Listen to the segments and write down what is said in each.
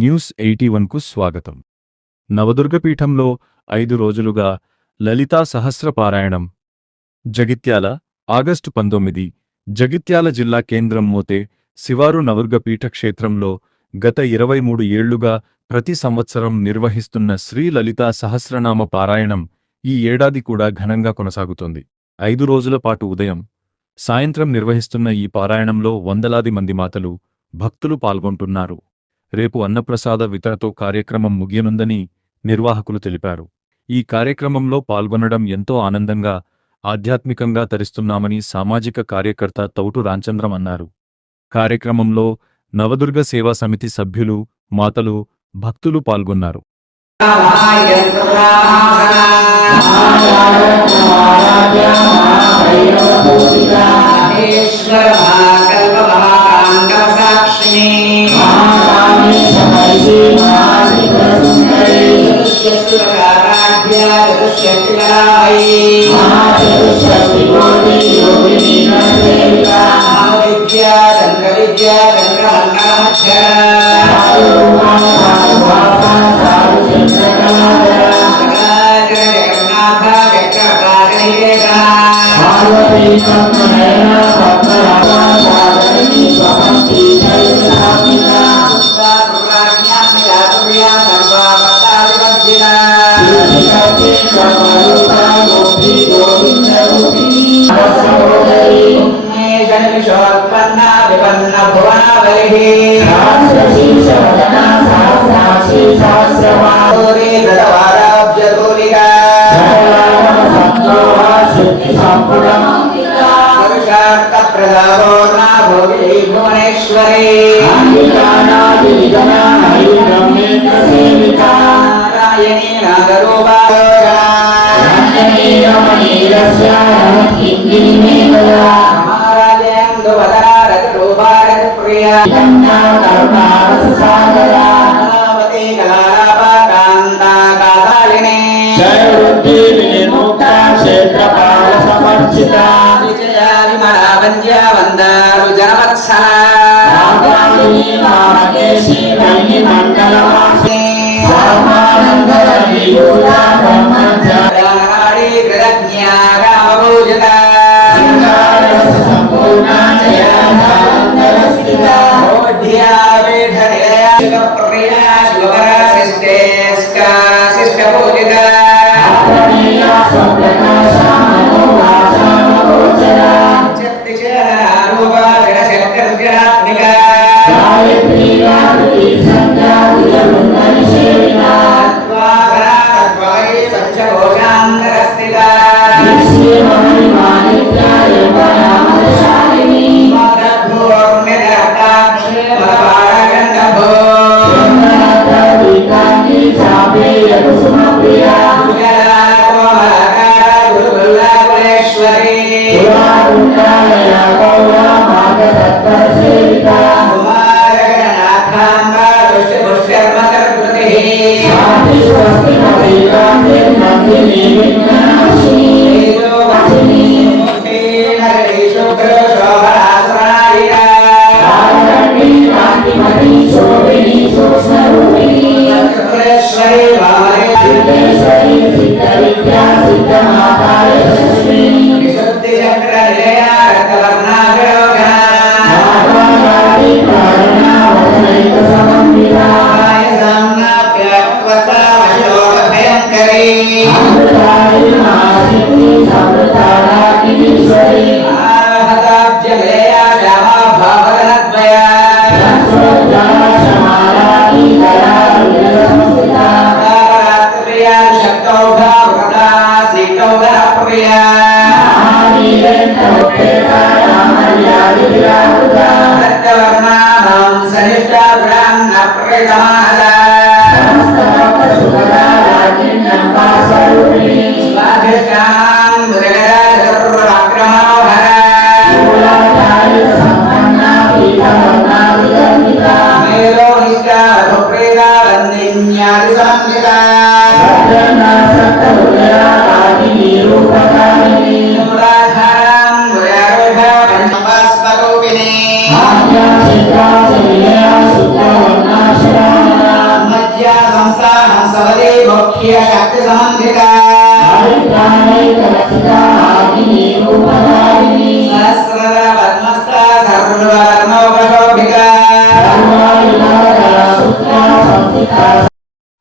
News 81కు స్వాగతం. నవదుర్గపీఠంలో 5 రోజులుగా లలితా సహస్ర పారాయణం. జగిత్యాల, ఆగస్టు 19. జగిత్యాల జిల్లా కేంద్రం మోతే శివారు నవదుర్గపీఠ క్షేత్రంలో గత 23 ఏళ్లుగా ప్రతి సంవత్సరం నిర్వహిస్తున్న శ్రీ లలితా సహస్రనామ పారాయణం ఈ ఏడాది కూడా ఘనంగా కొనసాగుతోంది. 5 రోజుల పాటు ఉదయం, సాయంత్రం నిర్వహిస్తున్న ఈ పారాయణంలో వందలాది మంది మాతలు, భక్తులు పాల్గొంటున్నారు. రేపు అన్నప్రసాద వితరణతో కార్యక్రమం ముగియనుందని నిర్వాహకులు తెలిపారు. ఈ కార్యక్రమంలో పాల్గొనడం ఎంతో ఆనందంగా, ఆధ్యాత్మికంగా తరిస్తున్నామని సామాజిక కార్యకర్త తౌటు రాంచంద్రం అన్నారు. కార్యక్రమంలో నవదుర్గ సేవా సమితి సభ్యులు, మాతలు, భక్తులు పాల్గొన్నారు. Shukra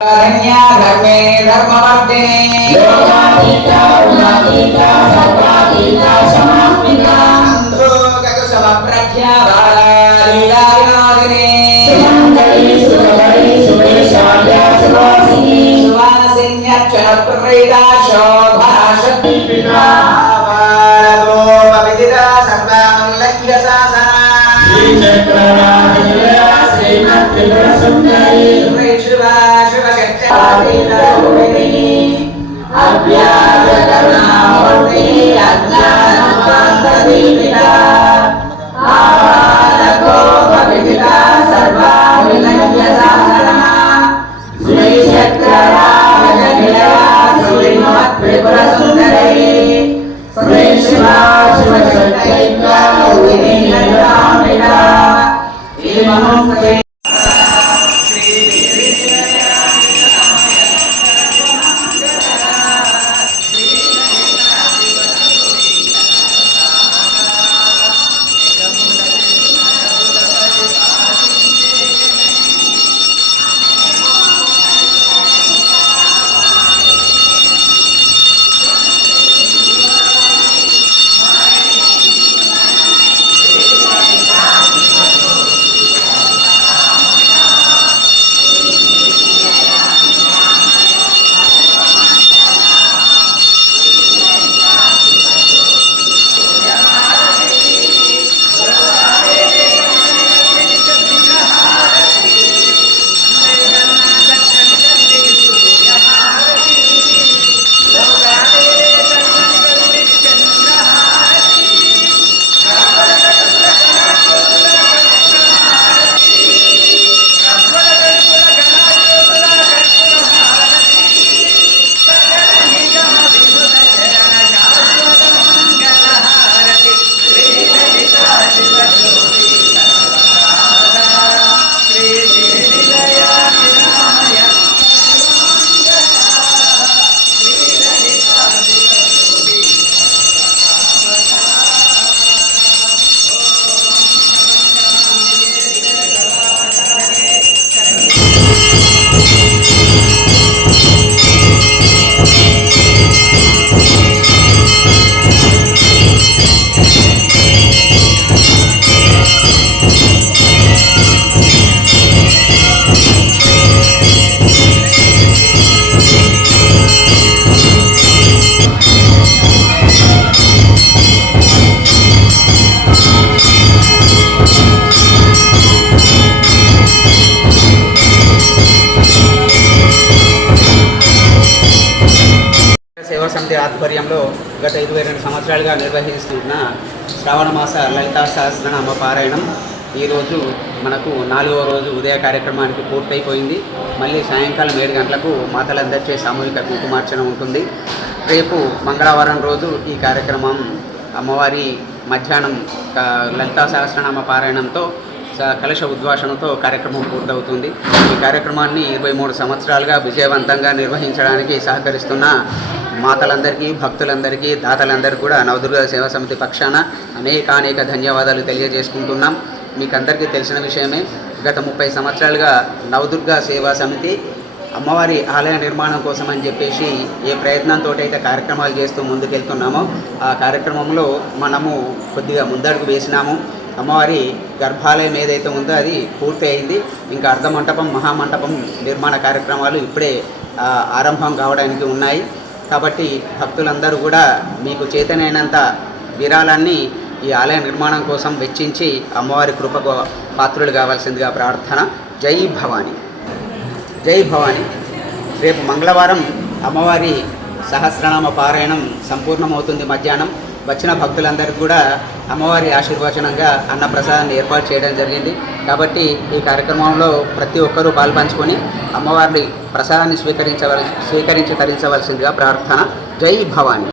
धन्या धर्मे धर्मवर्धिने योगातीता उमातीता सर्वातीता समात्मिका समप्रख्या बाला लीला विनोदिनी सुमंगली सुभगरी सुमेशाया सुवासिनी सुवासिन्यक्षर प्रवृता शोभा शक्ति पिता बालो पवित्रा सर्वामंगल्य शासना श्रीचक्रराजया श्रीमत्त्रिपुर सुंदरी श्रीशिवा शिवशक्त्यादिनी अज्ञात करुणामूर्ति अज्ञानमोक्षदीपिका आवादको पवित्रा सर्वाभिलक्ष्य शासना श्रीचक्रराजया श्रीमत्त्रिपुर सुंदरी श्रीशिवा शिवशक्त्यादिनी సేవా సమితి ఆధ్వర్యంలో గత 22 సంవత్సరాలుగా నిర్వహిస్తున్న శ్రావణ మాస లలితా సహస్రనామ పారాయణం ఈరోజు మనకు 4వ రోజు ఉదయ కార్యక్రమానికి పూర్తయిపోయింది. మళ్ళీ సాయంకాలం 7 గంటలకు మాతలందరిచే సామూహిక కుంకుమార్చన ఉంటుంది. రేపు మంగళవారం రోజు ఈ కార్యక్రమం అమ్మవారి మధ్యాహ్నం లలితా సహస్రనామ పారాయణంతో కలశ ఉద్వాసనతో కార్యక్రమం పూర్తవుతుంది. ఈ కార్యక్రమాన్ని 23 సంవత్సరాలుగా విజయవంతంగా నిర్వహించడానికి సహకరిస్తున్న మాతలందరికీ, భక్తులందరికీ, దాతలందరికీ కూడా నవదుర్గ సేవా సమితి పక్షాన అనేక ధన్యవాదాలు తెలియజేసుకుంటున్నాం. మీకు అందరికీ తెలిసిన విషయమే, గత 30 సంవత్సరాలుగా నవదుర్గ సేవా సమితి అమ్మవారి ఆలయ నిర్మాణం కోసం అని చెప్పేసి ఏ ప్రయత్నంతో అయితే కార్యక్రమాలు చేస్తూ ముందుకెళ్తున్నామో ఆ కార్యక్రమంలో మనము కొద్దిగా ముందడుగు వేసినాము. అమ్మవారి గర్భాలయం ఏదైతే ఉందో అది పూర్తి అయింది. ఇంకా అర్ధమంటపం, మహామంటపం నిర్మాణ కార్యక్రమాలు ఇప్పుడే ఆరంభం కావడానికి ఉన్నాయి. కాబట్టి భక్తులందరూ కూడా మీకు చేతనైనంత విరాళాన్ని ఈ ఆలయ నిర్మాణం కోసం వెచ్చించి అమ్మవారి కృపకు పాత్రులు కావాల్సిందిగా ప్రార్థన. జై భవానీ, జై భవానీ. రేపు మంగళవారం అమ్మవారి సహస్రనామ పారాయణం సంపూర్ణమవుతుంది. మధ్యాహ్నం వచ్చిన భక్తులందరికీ కూడా అమ్మవారి ఆశీర్వచనంగా అన్నప్రసాదాన్ని ఏర్పాటు చేయడం జరిగింది. కాబట్టి ఈ కార్యక్రమంలో ప్రతి ఒక్కరూ పాల్పంచుకొని అమ్మవారిని ప్రసాదాన్ని స్వీకరించి తరించవలసిందిగా ప్రార్థన. జై భవానీ.